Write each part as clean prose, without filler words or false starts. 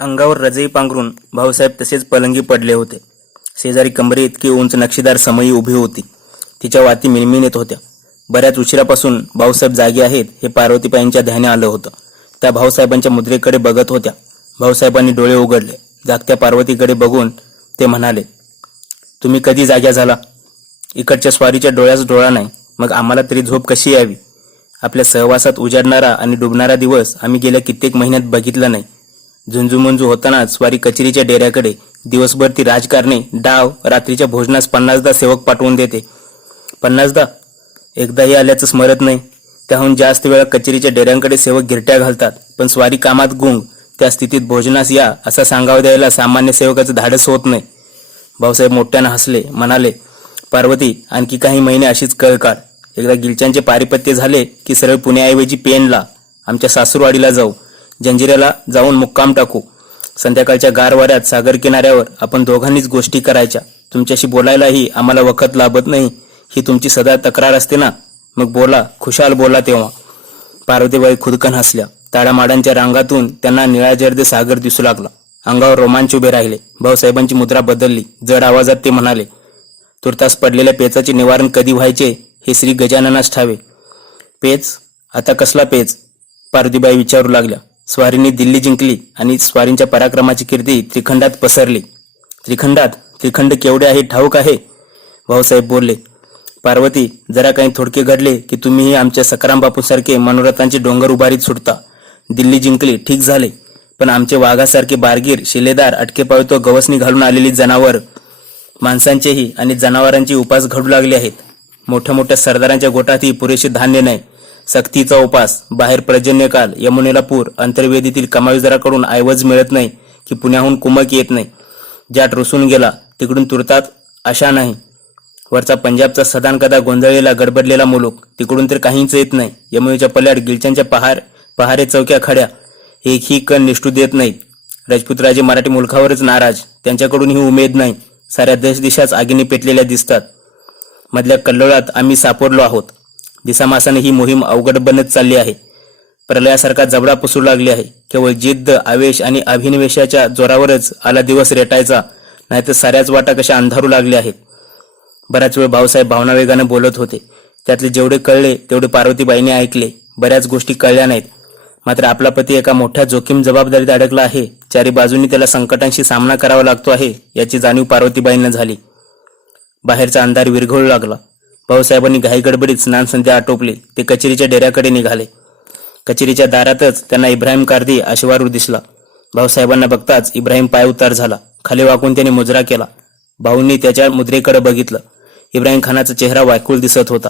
अंगावर रजई पांघरून भाऊसाहेब तसेच पलंगी पडले होते. शेजारी कमरे इतकी उंच नक्षीदार समई उभी होती. तिच्या वाती मिणमिणत होत्या. बऱ्याच उशिरापासून भाऊसाहेब जागे आहेत हे पार्वतीबाईंच्या ध्यानी आलं होतं. त्या भाऊसाहेबांच्या मुद्रेकडे बघत होत्या. भाऊसाहेबांनी डोळे उघडले. जागत्या पार्वतीकडे बघून ते म्हणाले, तुम्ही कधी जाग्या झाला? इकडच्या स्वारीच्या डोळ्यास डोळा नाही, मग आम्हाला तरी झोप कशी यावी? आपल्या सहवासात उजाडणारा आणि डुबणारा दिवस आम्ही गेल्या कित्येक महिन्यात बघितला नाही. झुंजूमंजू होताना स्वारी कचेरीच्या डेऱ्याकडे, दिवसभर ती राजकारणे, डाव, रात्रीच्या भोजनास 50दा सेवक पाठवून देते. 50दा? एकदाही आल्याचं स्मरत नाही. त्याहून जास्त वेळा कचेरीच्या डेऱ्यांकडे सेवक गिरट्या घालतात, पण स्वारी कामात गुंग. त्या स्थितीत भोजनास या असा सांगाव द्यायला सामान्य सेवकाचं धाडस होत नाही. भाऊसाहेब मोठ्यानं हसले, म्हणाले, पार्वती, आणखी काही महिने अशीच कळ काढ. एकदा गिलच्यांचे पारिपत्य झाले की सरळ पुण्याऐवजी पेनला, आमच्या सासूरवाडीला जाऊ. जंजिऱ्याला जाऊन मुक्काम टाकू. संध्याकाळच्या गार वाऱ्यात सागर किनाऱ्यावर आपण दोघांनीच गोष्टी करायच्या. तुमच्याशी बोलायलाही आम्हाला वखत लाभत नाही, ही तुमची सदा तक्रार असते ना. मग बोला, खुशाल बोला तेव्हा. पार्वतीबाई खुदकन हसल्या. ताडामाडांच्या रांगातून त्यांना निळाजर्द सागर दिसू लागला. अंगावर रोमांच उभे राहिले. भाऊसाहेबांची मुद्रा बदलली. जड आवाजात ते म्हणाले, तुर्तास पडलेल्या पेचाचे निवारण कधी व्हायचे हे श्री गजाननास ठावे. पेच? आता कसला पेच? पार्वतीबाई विचारू लागल्या. स्वारींनी दिल्ली जिंकली आणि स्वारींच्या पराक्रमाची कीर्ती त्रिखंडात पसरली. त्रिखंडात? त्रिखंड केवढे आहे ठाऊक आहे? भाऊसाहेब बोलले. पार्वती, जरा काही थोडके घडले की तुम्हीही आमच्या सकाराम बापूसारखे मनोरथांचे डोंगर उभारीत सुटता. दिल्ली जिंकली, ठीक झाले, पण आमचे वाघासारखे बारगीर, शिलेदार, अटकेपावतो गवसणी घालून आलेली जनावर, माणसांचेही आणि जनावरांची उपास घडू लागले आहेत. मोठ्या मोठ्या सरदारांच्या गोटातही पुरेसे धान्य नाही. सक्तीचा उपास, बाहेर पर्जन्यकाल, यमुनेला पूर, अंतर्वेदीतील कमाविजराकडून ऐवज मिळत नाही की पुण्याहून कुमक येत नाही. जाट रुसून गेला, तिकडून तुरतात आशा नाही. वरचा पंजाबचा सदानकदा गोंधळलेला गडबडलेला मुलूक, तिकडून तर काहीच येत नाही. यमुनेच्या पल्याड गिलच्यांच्या पहारे चौक्या खड्या, एकही कण निष्ठू देत नाहीत. राजपूतराजे मराठी मुलखावरच नाराज, त्यांच्याकडूनही उमेद नाही. साऱ्या देश दिशाच आगीने पेटलेल्या दिसतात. मधल्या कल्लोळात आम्ही सापडलो आहोत. दिसामासाने ही मोहीम अवघड बनत चालली आहे. प्रलयासारखा जबडा पुसू लागली आहे. केवळ जिद्द, आवेश आणि अभिनिवेशाच्या जोरावरच आला दिवस रेटायचा, नाहीतर साऱ्याच वाटा कशा अंधारू लागल्या आहेत. बराच वेळ भाऊसाहेब भावनावेगाने बोलत होते. त्यातले जेवढे कळले तेवढे पार्वतीबाईंनी ऐकले. बऱ्याच गोष्टी कळल्या नाहीत. मात्र आपला पती एका मोठ्या जोखीम जबाबदारीत अडकला आहे. चारी बाजूंनी त्याला संकटांशी सामना करावा लागतो आहे, याची जाणीव पार्वतीबाईंना झाली. बाहेरचा अंधार विरघळू लागला. भाऊसाहेबांनी घाईगडबडीत स्नान संध्या आटोपली. ते कचेरीच्या डेऱ्याकडे निघाले. कचेरीच्या दारातच त्यांना इब्राहिम कार्दी आशेवारू दिसला. भाऊसाहेबांना बघताच इब्राहिम पाय उतार झाला. खाली वाकून त्याने मुजरा केला. भाऊंनी त्याच्या मुद्रेकडे बघितलं. इब्राहिम खानाचा चेहरा वायकुळ दिसत होता.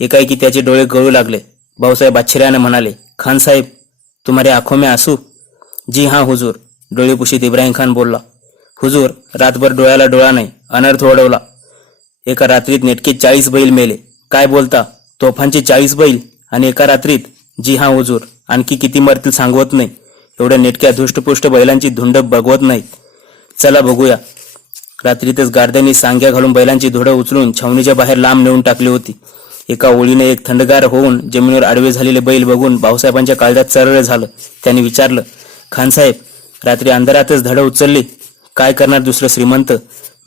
एकाएकी त्याचे डोळे गळू लागले. भाऊसाहेब आश्चर्याने म्हणाले, खान साहेब, तुम्हारे आंखों में आंसू? जी हां हुजूर, डोळे पुशीत इब्राहिम खान बोलला. हुजूर, रातभर डोळ्याला डोळा नाही, अनर्थ ओढवला. एका रात्रीत नेटके 40 बैल मेले. काय बोलता? तोफांचे 40 बैल? आणि एका रात्रीत? जी हां हुजूर, आणखी किती मरतील सांगवत नाही. एवढ्या नेटक्या धुष्टपुष्ट बैलांची धुंड बघवत नाहीत. चला बघूया. रात्रीतच गार्द्यांनी सांग्या घालून बैलांची धुडं उचलून छावणीच्या बाहेर लांब नेऊन टाकली होती. एका ओळीने एक थंडगार होऊन जमिनीवर आडवे झालेले बैल बघून भाऊसाहेबांच्या काळजात चरळ झालं. त्यांनी विचारलं, खानसाहेब, रात्री अंधारातच धडं उचलली? काय करणार दुसरं श्रीमंत?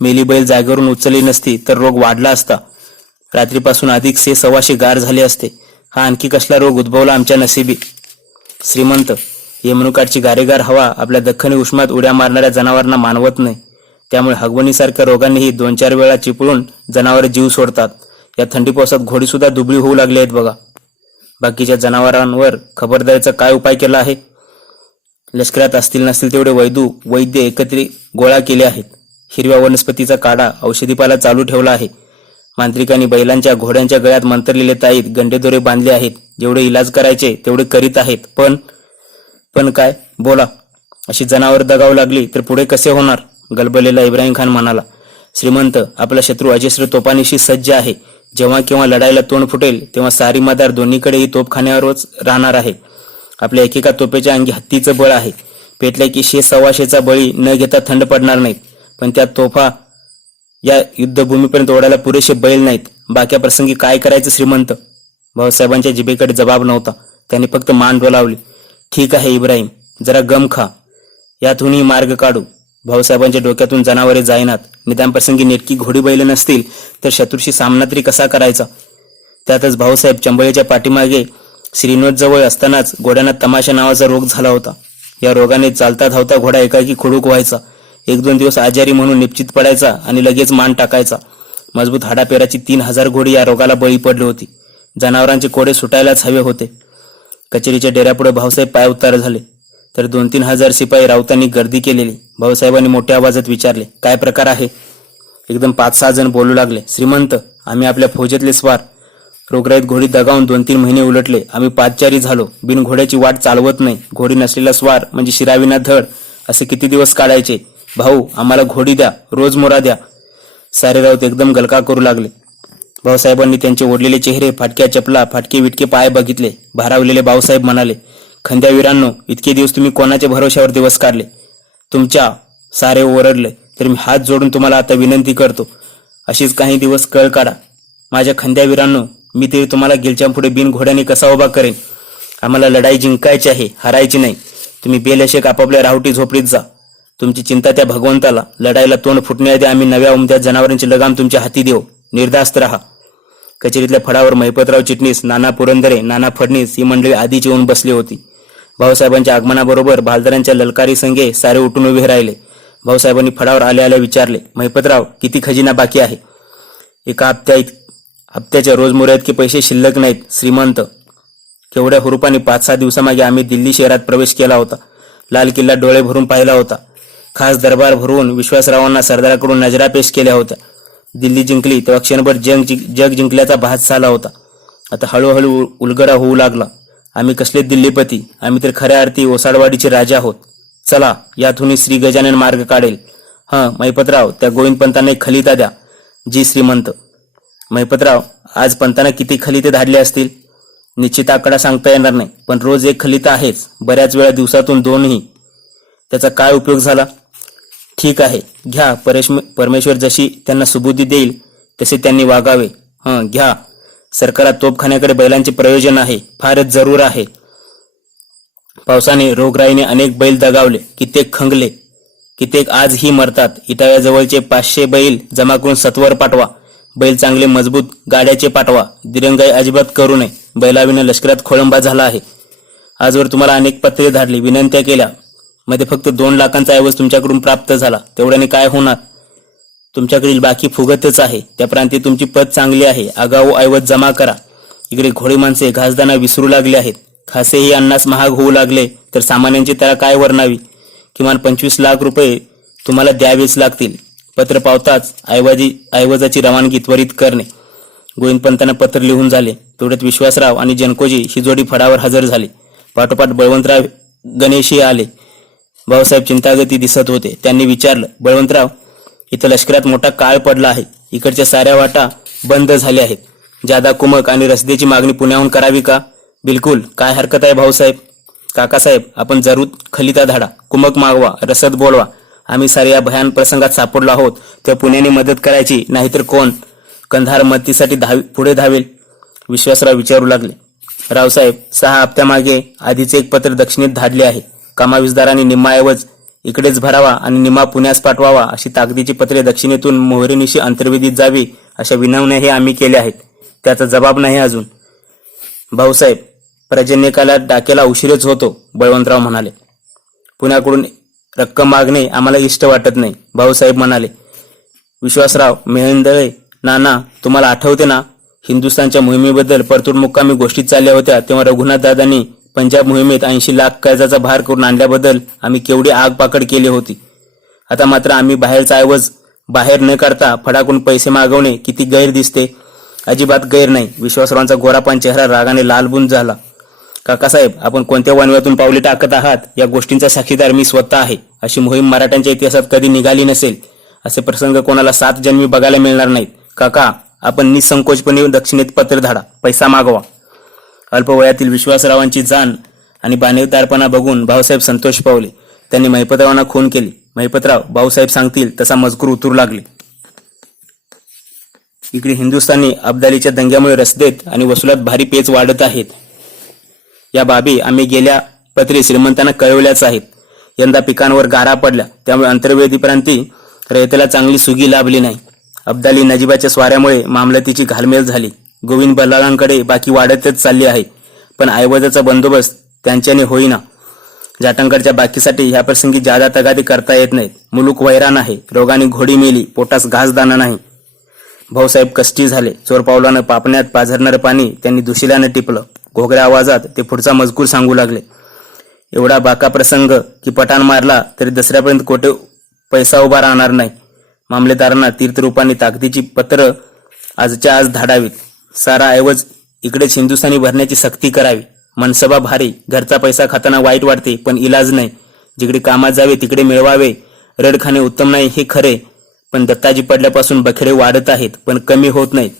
मेली बैल जागेवरून उचलली नसती तर रोग वाढला असता. रात्रीपासून अधिक 100-125 गार झाले असते. हा आणखी कसला रोग उद्भवला आमच्या नशिबी? श्रीमंत, यमुनेकाठची गारेगार हवा आपल्या दख्खनी उष्मात उड्या मारणाऱ्या जनावरांना मानवत नाही. त्यामुळे हगवणीसारख्या रोगांनीही 2-4 वेळा चिपळून जनावरे जीव सोडतात. या थंडी पावसात घोडी सुद्धा दुबळी होऊ लागली आहेत बघा. बाकीच्या जनावरांवर खबरदारीचा काय उपाय केला आहे? लष्करात असतील नसतील तेवढे वैद्य एकत्रित गोळा केले आहेत. हिरव्या वनस्पतीचा काढा, औषधीपाला चालू ठेवला आहे. मांत्रिकांनी बैलांच्या घोड्यांच्या गळ्यात मंतरलेले ताईत, गंडेदोरे बांधले आहेत. जेवढे इलाज करायचे तेवढे करीत आहेत. पण काय? बोला. अशी जनावर दगावू लागली तर पुढे कसे होणार? गलबलेला इब्राहिम खान म्हणाला. श्रीमंत, आपला शत्रू अजस्र तोफांनिशी सज्ज आहे. जेव्हा केव्हा लढायला तोंड फुटेल तेव्हा सारी मदार दोन्हीकडेही तोफखान्यावरच राहणार आहे. आपल्या एकेका तोफेच्या अंगी हत्तीचं बळ आहे. पेटल्या की 100-125चा बळी न घेता थंड पडणार नाहीत. पण त्या तोफा या युद्धभूमीपर्यंत ओढायला पुरेसे बैल नाहीत. बाक्या प्रसंगी काय करायचं श्रीमंत? भाऊसाहेबांच्या जिभेकडे जबाब नव्हता. त्यांनी फक्त मान डोलावली. ठीक आहे इब्राहिम, जरा गम खा. यातूनही मार्ग काढू. भाऊसाहेबांच्या डोक्यातून जनावरे जाईनात. निदान प्रसंगी नेटकी घोडी बैल नसतील तर शत्रूशी सामना तरी कसा करायचा. त्यातच भाऊसाहेब चंबळीच्या पाठीमागे श्रीनोदजवळ असतानाच घोड्यांना तमाशा नावाचा रोग झाला होता. या रोगाने चालता धावता घोडा एकाएकी खुडूक व्हायचा. 1-2 दिवस आजारी म्हणून निश्चित पडायचा आणि लगेच मान टाकायचा. मजबूत हाडापेराची 3000 घोडी या रोगाला बळी पडली होती. जनावरांचे कोडे सुटायलाच हवे होते. कचेरीच्या डेऱ्यापुढे भाऊसाहेब पाय उतार झाले तर 2-3 हजार शिपाई राऊतांनी गर्दी केलेली. भाऊसाहेबांनी मोठ्या आवाजात विचारले, काय प्रकार आहे. एकदम 5-6 जण बोलू लागले, श्रीमंत, आम्ही आपल्या फौजेतले स्वार. रोगराईत घोडी दगावून 2-3 महिने उलटले. आम्ही पादचारी झालो. बिन घोड्याची वाट चालवत नाही. घोडी नसलेला स्वार म्हणजे शिराविना धड. असे किती दिवस काढायचे. भाऊ, आम्हाला घोडी द्या, रोज मोरा द्या. सारे राऊत एकदम गलका करू लागले. भाऊसाहेबांनी त्यांचे ओढलेले चेहरे, फाटक्या चपला, फाटके विटके पाय बघितले. भारावलेले भाऊसाहेब म्हणाले, खंद्यावीरांनो, इतके दिवस तुम्ही कोणाच्या भरोश्यावर दिवस काढले. तुमच्या सारे ओरडले तर मी हात जोडून तुम्हाला आता विनंती करतो, अशीच काही दिवस कळ काढा. माझ्या खंद्यावीरांनो, मी तरी तुम्हाला गिलच्या पुढे बिन घोड्याने कसा उभा करेन. आम्हाला लढाई जिंकायची आहे, हरायची नाही. तुम्ही बेलशेक आपापल्या राहुटी झोपडीत जा. तुमची चिंता त्या भगवंताला. लढाईला तोंड फुटण्याआधी आम्ही नव्या उमद्या जनावरांची लगाम तुमच्या हाती देऊ. निर्धास्त राहा. कचेरीतल्या फळावर महिपतराव चिटणीस, नाना पुरंदरे, नाना फडणीस ही मंडळी आधीच येऊन बसली होती. भाऊसाहेबांच्या आगमनाबरोबर भालदारांच्या ललकारी संगे सारे उठून उभे राहिले. भाऊसाहेबांनी फळावर आल्या विचारले, महिपतराव, किती खजिना बाकी आहे. एका हप्त्याच्या रोजमोऱ्या इतके पैसे शिल्लक नाहीत श्रीमंत. केवढ्या हुरूपाने 5-6 दिवसामागे आम्ही दिल्ली शहरात प्रवेश केला होता. लाल किल्ला डोळे भरून पाहिला होता. खास दरबार भरवून विश्वासरावांना सरदाराकडून नजरा पेश केल्या होत्या. दिल्ली जिंकली तेव्हा क्षणभर जग जिंकल्याचा भास झाला होता. आता हळूहळू उलगडा होऊ लागला. आम्ही कसले दिल्लीपती, आम्ही तर खऱ्या अर्थी ओसाडवाडीचे राजा आहोत. चला, यातून श्री गजानन मार्ग काढेल. महिपतराव, त्या गोविंदपंतांना एक खलिता द्या. जी श्रीमंत. महिपतराव, आज पंतांना किती खलिते धाडले असतील. निश्चित आकडा सांगता येणार नाही, पण रोज एक खलिता आहेच. बऱ्याच वेळा दिवसातून 2ही. त्याचा काय उपयोग झाला. ठीक आहे, घ्या. परमेश्वर जशी त्यांना सुबुद्धी देईल तसे त्यांनी वागावे. घ्या. सरकारात तोपखान्याकडे बैलांचे प्रयोजन आहे, फारच जरूर आहे. पावसाने, रोगराईने अनेक बैल दगावले. कित्येक खंगले, कित्येक आजही मरतात. इटाव्याजवळचे 500 बैल जमा करून सत्वर पाठवा. बैल चांगले मजबूत गाड्याचे पाठवा. दिरंगाई अजिबात करू नये. बैलाविना लष्करात खोळंबा झाला आहे. आजवर तुम्हाला अनेक पत्रे धाडली, विनंत्या केल्या. मध्ये फक्त 2 लाखांचा ऐवज तुमच्याकडून प्राप्त झाला. तेवढ्याने काय होणार. तुमच्याकडील बाकी फुगतच आहे. त्या प्रांती तुमची पत चांगली आहे. आगाऊ ऐवज जमा करा. इकडे घोडी माणसे घासदाना विसरू लागले आहेत. खासेही अन्नास महाग होऊ लागले तर सामान्यांची त्याला काय वर्णावी. किमान 25 लाख रुपये तुम्हाला द्यावेच लागतील. पत्र पावताच ऐवजाची रवानगी त्वरित करणे. गोविंदपंतांना पत्र लिहून झाले. तेवढ्यात विश्वासराव आणि जनकोजी ही जोडी फडावर हजर झाली. पाठोपाठ बळवंतराव गणेशही आले. भाऊसाहेब चिंतागती दिसत होते. त्यांनी विचारलं, बळवंतराव, इथं लष्करात मोठा काळ पडला आहे. इकडच्या साऱ्या वाटा बंद झाल्या आहेत. जादा कुमक आणि रसदेची मागणी पुण्याहून करावी का. बिलकुल, काय हरकत आहे भाऊसाहेब. काकासाहेब, आपण जरूर खलिता धाडा, कुमक मागवा, रसद बोलवा. आम्ही सारे या भयान प्रसंगात सापडलो आहोत. तर पुण्याने मदत करायची, नाहीतर कोण. कंधार मदतीसाठी पुढे धावेल. विश्वासराव विचारू लागले, रावसाहेब, 6 हप्त्यामागे आधीचे एक पत्र दक्षिणेत धाडले आहे. कामावीसदारांनी निम्माऐवज इकडेच भरावा आणि निम्मा पुण्यास पाठवावा अशी ताकदीची पत्रे दक्षिणेतून मोहरीनिशी अंतर्वेदीत जावी अशा विनवण्याही आम्ही केल्या आहेत. त्याचा जबाब नाही अजून. भाऊसाहेब, पर्जन्यकाला डाक्याला उशीरच होतो, बळवंतराव म्हणाले. पुण्याकडून रक्कम मागणे आम्हाला इष्ट वाटत नाही, भाऊसाहेब म्हणाले. विश्वासराव, मेहंदळे, नाना, तुम्हाला आठवते ना, हिंदुस्थानच्या मोहिमेबद्दल परतूर मुक्कामी गोष्टी चालल्या होत्या तेव्हा रघुनाथ दादांनी पंजाब मोहिमेत 80 लाख कर्जाचा भार करून आणल्याबद्दल आम्ही केवढी आगपाकड केली होती. आता मात्र आम्ही बाहेरचा ऐवज बाहेर न करता फडाकून पैसे मागवणे किती गैर दिसते. अजिबात गैर नाही. विश्वासरावांचा गोरापान चेहरा रागाने लालबुंद झाला. काकासाहेब, आपण कोणत्या वणव्यातून पावले टाकत आहात या गोष्टींचा साक्षीदार मी स्वतः आहे. अशी मोहीम मराठ्यांच्या इतिहासात कधी निघाली नसेल. असे प्रसंग कोणाला 7 जन्मी बघायला मिळणार नाहीत. काका, आपण निसंकोचपणे दक्षिणेत पत्र धाडा, पैसा मागवा. अल्पवयातील विश्वासरावांची जाण आणि बाणेवदारपणा बघून भाऊसाहेब संतोष पावले. त्यांनी महिपतरावांना खून केली. महिपतराव, भाऊसाहेब सांगतील तसा मजकूर उतरू लागले. इकडे हिंदुस्थानी अब्दालीच्या दंग्यामुळे रसदेत आणि वसुलात भारी पेच वाढत आहेत. या बाबी आम्ही गेल्या पत्रे श्रीमंतांना कळवल्याच आहेत. यंदा पिकांवर गारा पडल्या, त्यामुळे अंतर्वेदीपर्यंत रयतेला चांगली सुगी लाभली नाही. अब्दाली नजीबाच्या स्वाऱ्यामुळे मामलतीची घालमेल झाली. गोविंद बल्लाळांकडे बाकी वाढतच चालली आहे, पण ऐवजाचा बंदोबस्त त्यांच्याने होईना. जाटांकडच्या बाकीसाठी ह्या प्रसंगी जादा तगादी करता येत नाहीत. मुलूक वैराण आहे, रोगाने घोडी मेली, पोटास घासदाणा नाही. भाऊसाहेब कष्टी झाले. चोर पावलानं पापण्यात पाझरणारं पाणी त्यांनी दुशिल्यानं टिपलं. घोगऱ्या आवाजात ते पुढचा मजकूर सांगू लागले. एवढा बाका प्रसंग की पटान मारला तरी दसऱ्यापर्यंत कोठे पैसा उभा राहणार नाही. मामलेदारांना तीर्थरूपांनी ताकदीची पत्र आजच्या आज धाडावीत. सारा ऐवज इकडेच हिंदुस्थानी भरण्याची सक्ती करावी. मनसबा भारी, घरचा पैसा खाताना वाईट वाटते, पण इलाज नाही. जिकडे कामात जावे तिकडे मिळवावे. रडखाणे उत्तम नाही हे खरे, पण दत्ताजी पडल्यापासून बखेडे वाढत आहेत, पण कमी होत नाहीत.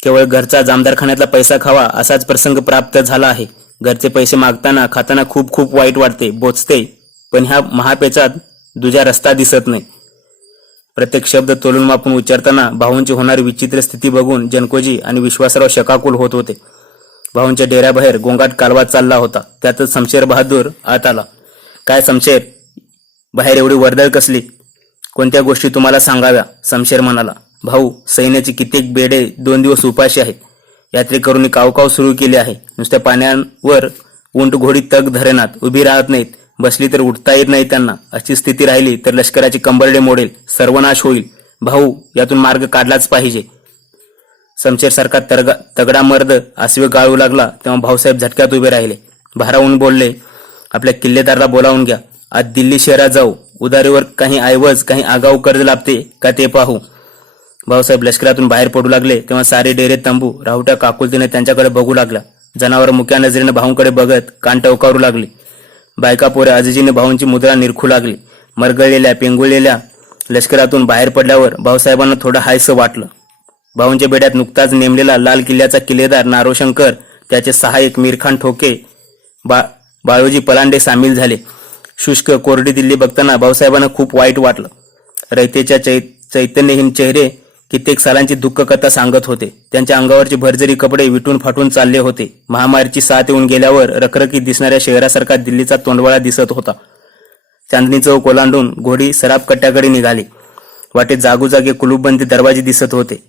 केवळ घरचा जामदारखान्यातला पैसा खावा असाच प्रसंग प्राप्त झाला आहे. घरचे पैसे मागताना खाताना खूप खूप वाईट वाटते, बोचते, पण ह्या महापेचात दुजा रस्ता दिसत नाही. प्रत्येक शब्द तोलून मापून उच्चारताना भाऊंची होणारी विचित्र स्थिती बघून जनकोजी आणि विश्वासराव शकाकुल होत होते. भाऊंच्या डेऱ्याबाहेर गोंगाट कालवा चालला होता. त्यातच शमशेर बहादूर आत आला. काय शमशेर, बाहेर एवढी वर्दळ कसली? कोणत्या गोष्टी तुम्हाला सांगाव्या? शमशेर म्हणाला. भाऊ, सैन्याची कित्येक बेडे 2 दिवस उपाशी आहेत. यात्रेकरूंनी कावकाव सुरू केली आहे. नुसत्या पाण्यावर उंट घोडी तग धरेनात, उभी राहत नाहीत, बसली तर उठता येत नाही त्यांना. अशी स्थिती राहिली तर लष्कराची कंबरडे मोडेल, सर्वनाश होईल. भाऊ, यातून मार्ग काढलाच पाहिजे. शमशेर सारखा तगडा मर्द आसवे गाळू लागला तेव्हा भाऊसाहेब झटक्यात उभे राहिले. भारावून बोलले, आपल्या किल्लेदाराला बोलावून घ्या. आज दिल्ली शहरात जाऊ. उदारीवर काही ऐवज, काही आगाऊ कर्ज लाभते का ते पाहू. भाऊसाहेब लष्करातून बाहेर पडू लागले तेव्हा सारे डेरे तंबू राहुट्या काकुलतीने त्यांच्याकडे बघू लागला. जनावर मुक्या नजरेने भाऊंकडे बघत कान टवकारू लागली. बायका पोरे आजीजीने भाऊंची मुद्रा निरखू लागली. मरगळलेल्या पेंगुळलेल्या लष्करातून बाहेर पडल्यावर भाऊसाहेबांना थोडं हायसं वाटलं. भाऊंच्या बेड्यात नुकताच नेमलेला लाल किल्ल्याचा किल्लेदार नारोशंकर, त्याचे सहाय्यक मीरखान ठोके, बाळोजी पलांडे सामील झाले. शुष्क कोरडी दिल्ली बघताना भाऊसाहेबांना खूप वाईट वाटलं. रयतेच्या चैतन्यहीन चेहरे कित्येक सालांची दुःख कथा सांगत होते. त्यांच्या अंगावरचे भरजरी कपडे विटून फाटून चालले होते. महामारीची साथ येऊन गेल्यावर रखरखीत दिसणाऱ्या शहरासारखा दिल्लीचा तोंडवळा दिसत होता. चांदणी चौक ओलांडून घोडी सराफ कट्ट्याकडे निघाली. वाटेत जागोजागी कुलूपबंदी दरवाजे दिसत होते.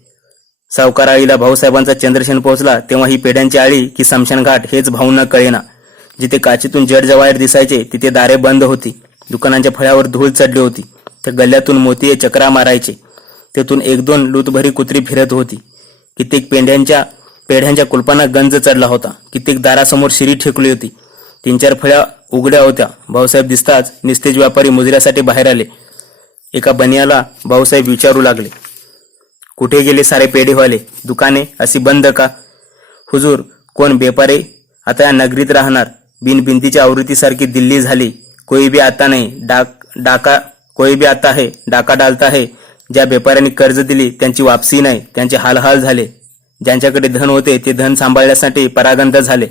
सावकार आळीला भाऊसाहेबांचा चंद्रसेन पोहोचला तेव्हा ही पेड्यांची आळी की स्मशानघाट हेच भाऊंना कळेना. जिथे काचेतून जड जवायर दिसायचे तिथे दारे बंद होती. दुकानांच्या फळ्यावर धूळ चढली होती. त्या गल्ल्यातून मोतीये चक्रा मारायचे. तेथून 1-2 लूतभरी कुत्री फिरत होती. कित्येक पेढ्यांच्या कुलपांना गंज चढला होता. कित्येक दारासमोर शिरी ठेकली होती. 3-4 फळ्या उघड्या होत्या. भाऊसाहेब दिसताच निस्तेज व्यापारी मुजऱ्यासाठी बाहेर आले. एका बनियाला भाऊसाहेब विचारू लागले, कुठे गेले सारे पेढेवाले? दुकाने अशी बंद का? हुजूर, कोण बेपारे आता या नगरीत राहणार? बिनबिंदीच्या आवृत्तीसारखी दिल्ली झाली. कोई भी आता नाही, कोई भी आता है, डाका डालता है. ज्या व्यापाऱ्यांनी कर्ज दिली त्यांची वापसी नाही. त्यांचे हालहाल झाले. ज्यांच्याकडे धन होते ते धन सांभाळण्यासाठी परागंद झाले.